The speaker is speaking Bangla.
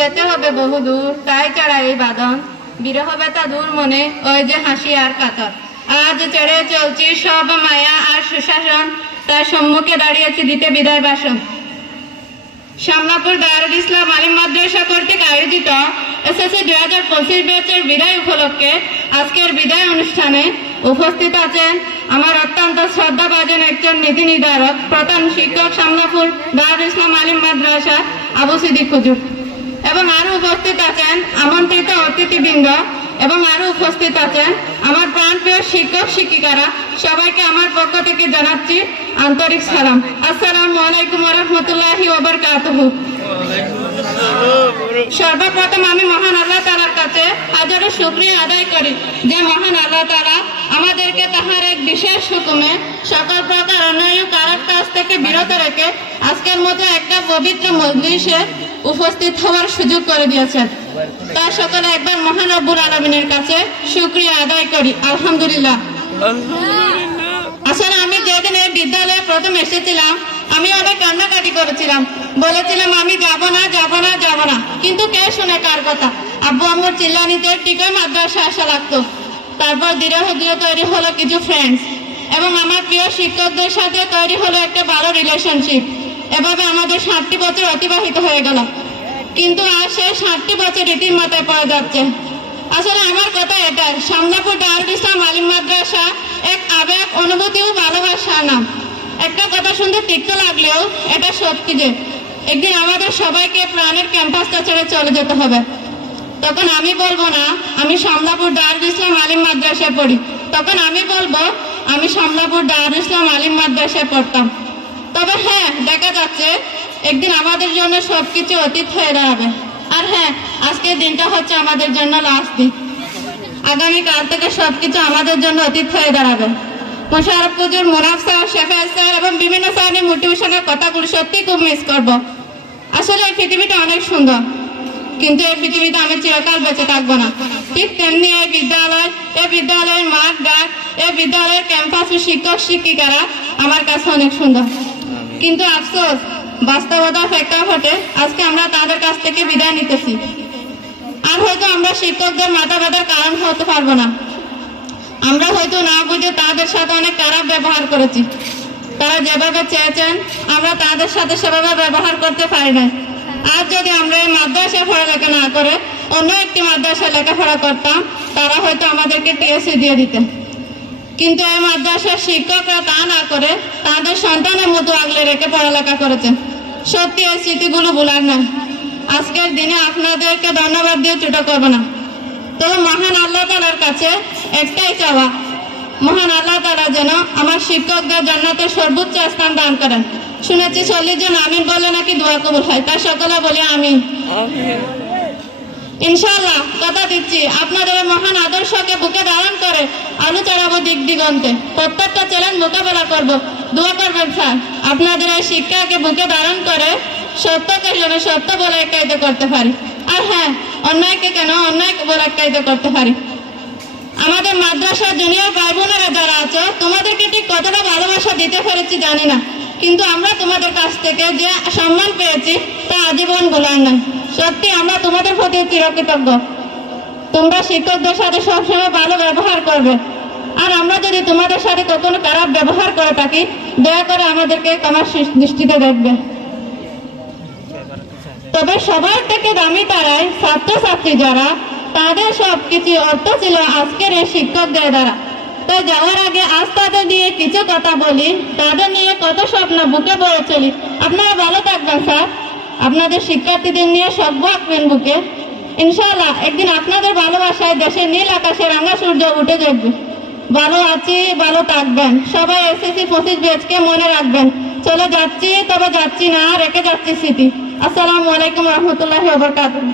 যেতে হবে বহুদূর, তাই চড়া এই বাঁধন, বিরহ ব্যথা দূর মনে, ওই যে হাসি আর কাতর। আজ ছেড়ে চলছি সব মায়া আর সুশাসন, তার সম্মুখে দাঁড়িয়েছি দিতে বিদায় ভাষণ। শামলাপুর দারুল ইসলাম আলিম মাদ্রাসা কর্তৃক আয়োজিত এসএসসি 2025 ব্যাচের বিদায় উপলক্ষে আজকের বিদায় অনুষ্ঠানে উপস্থিত আছেন আমার অত্যন্ত শ্রদ্ধাভাজন একজন নীতি নির্ধারক, প্রধান শিক্ষক, শামলাপুর দারুল ইসলাম আলিম মাদ্রাসা আবু সিদ্দিক হুজুর, এবং আরো উপস্থিত আছেন আমন্ত্রিত অতিথিবৃন্দ, এবং আরো উপস্থিত আছেন আমার প্রাণপ্রিয় শিক্ষক শিক্ষিকারা। সবাইকে আমার পক্ষ থেকে জানাচ্ছি আন্তরিক সালাম। আসসালামু আলাইকুম ওয়া রাহমাতুল্লাহি ওয়া বারাকাতুহু। সর্বপ্রথম আমি মহান আল্লাহ তাআলার কাছে হাজারো শুকরিয়া আদায় করি যে মহান আল্লাহ তাআলা আমাদেরকে তাহার এক বিশেষ হুকুমে সকল প্রকার অন্যায় খারাপ কাজ থেকে বিরত রেখে আজকের মতো একটা পবিত্র মজলিসে উপস্থিত হওয়ার সুযোগ করে দিয়েছেন। তার সকলে একবার মহান রব্বুল আলামিনের কাছে শুকরিয়া আদায় করি, আলহামদুলিল্লাহ। আসলে আমি যেদিন এই বিদ্যালয়ে প্রথম এসেছিলাম আমি অনেক কান্নাকাটি করেছিলাম, বলেছিলাম আমি যাব না যাব না যাব না, কিন্তু কে শুনে কার কথা। আব্বু আম্মুর চিল্লানিতে টিকায় মাদ্রাসা আসা লাগতো। তারপর ধীরে ধীরে তৈরি হলো কিছু ফ্রেন্ডস, এবং আমার প্রিয় শিক্ষকদের সাথে তৈরি হলো একটা ভালো রিলেশনশিপ। এভাবে আমাদের 60টি বছর অতিবাহিত হয়ে গেল, কিন্তু আজ সেই 60টি বছর রীতির মাথায় পড়ে যাচ্ছে। আসলে আমার কথা এটা, শামলাপুর দারুল ইসলাম আলিম মাদ্রাসা এক আবেগ, অনুভূতি ও ভালোবাসার নাম। একটা কথা শুনতে তিক্ত লাগলেও এটা সত্যি যে একদিন আমাদের সবাইকে প্রাণের ক্যাম্পাসটা ছেড়ে চলে যেতে হবে। তখন আমি বলবো না আমি শামলাপুর দারুল ইসলাম আলিম মাদ্রাসায় পড়ি, তখন আমি বলবো আমি শামলাপুর দারুল ইসলাম আলিম মাদ্রাসায় পড়তাম। তবে হ্যাঁ, দেখা যাচ্ছে একদিন আমাদের জন্য সবকিছু অতীত হয়ে দাঁড়াবে। আর হ্যাঁ, আজকের দিনটা হচ্ছে আমাদের জন্য লাস্ট দিন। আগামীকাল থেকে সবকিছু আমাদের জন্য অতীত হয়ে দাঁড়াবে। মোশাররফ হুজুর, মুনাফ স্যার, শেফায়েত স্যার এবং বিভিন্ন স্যারের মোটিভেশনের কথাগুলো সত্যি খুব মিস করব। আসলে এই পৃথিবীটা অনেক সুন্দর, কিন্তু এই পৃথিবীতে আমি চিরকাল বেঁচে থাকবো না। ঠিক তেমনি এই বিদ্যালয়ের মাঠ ঘাট, এই বিদ্যালয়ের ক্যাম্পাস ও শিক্ষক শিক্ষিকারা আমার কাছে অনেক সুন্দর, কিন্তু আফসোস বাস্তবতার প্রেক্ষাপটে আজকে আমরা তাদের কাছ থেকে বিদায় নিতেছি। আর হয়তো আমরা শিক্ষকদের মাথা ব্যথার কারণ হতে পারবো না। আমরা হয়তো না বুঝে তাদের সাথে অনেক খারাপ ব্যবহার করেছি। তারা যেভাবে চেয়েছেন আমরা তাদের সাথে সেভাবে ব্যবহার করতে পারি না। আর যদি আমরা এই মাদ্রাসায় পড়ালেখা না করে অন্য একটি মাদ্রাসায় লেখাপড়া করতাম, তারা হয়তো আমাদেরকে টিএসসি দিয়ে দিতেন। কিন্তু এই মাদ্রাসার শিক্ষকরা তা না করে তাদের সন্তানের মতো আগলে রেখে পড়ালেখা করেছেন। সত্যি এই স্মৃতিগুলো ভোলার না। আজকের দিনে আপনাদেরকে ধন্যবাদ দিয়ে ছোট করবো না। তো মহান আল্লাহ তাআলার কাছে একটাই চাওয়া, মহান আল্লাহ তাআলা যেন আমার শিক্ষকদের জান্নাতের সর্বোচ্চ স্থান দান করেন। শুনেছি 40 জন আমিন বলে নাকি দোয়া কবুল হয়, তাই সকলে বলে আমিন। ইনশাআল্লাহ কথা দিচ্ছি আপনাদের মহান আদর্শকে বুকে ধারণ করে আলু চালাবো দিক দিগন্তে। প্রত্যেকটা চ্যালেঞ্জ মোকাবেলা করব। দোয়া করবেন স্যার আপনাদের এই শিক্ষাকে বুকে ধারণ করে সত্যকে যেন সত্য বলে আখ্যায়িত করতে পারি, আর হ্যাঁ, অন্যায়কে কেন অন্যায় বলে আখ্যায়িত করতে পারি। আমাদের মাদ্রাসার জুনিয়র ভাই বোনেরা যারা আছো, তোমাদেরকে ঠিক কতটা ভালোবাসা দিতে পেরেছি জানি না, কিন্তু আমরা তোমাদের কাছ থেকে যে সম্মান পেয়েছি তা আজীবন ভোলার নয়। সত্যি আমরা তোমাদের প্রতি চিরকৃতজ্ঞ। তোমরা শিক্ষকদের সাথে সবসময় ভালো ব্যবহার করবে, আর আমরা যদি তোমাদের সাথে কখনো খারাপ ব্যবহার করে থাকি দয়া করে আমাদেরকে ক্ষমার দৃষ্টিতে দেখবে। তবে সবার থেকে দামি তারাই ছাত্রছাত্রী যারা, তাদের সবকিছু অর্থ ছিল আজকের এই শিক্ষকদের দ্বারা। তাই যাওয়ার আগে আজ তাদের নিয়ে কিছু কথা বলি, তাদের নিয়ে কত স্বপ্ন বুকে বয়ে চলি। আপনারা ভালো থাকবেন স্যার, আপনাদের শিক্ষার্থীদের নিয়ে সব রাখবেন বুকে। ইনশাআল্লাহ একদিন আপনাদের ভালোবাসায় দেশের নীল আকাশে রাঙা সূর্য উঠে যাবে। ভালো আছি, ভালো থাকবেন সবাই। এসএসসি 25 ব্যাচকে মনে রাখবেন। চলে যাচ্ছি, তবে যাচ্ছি না, রেখে যাচ্ছি স্মৃতি। আসসালামু আলাইকুম ওয়া রাহমাতুল্লাহি ওয়া বারাকাতুহু।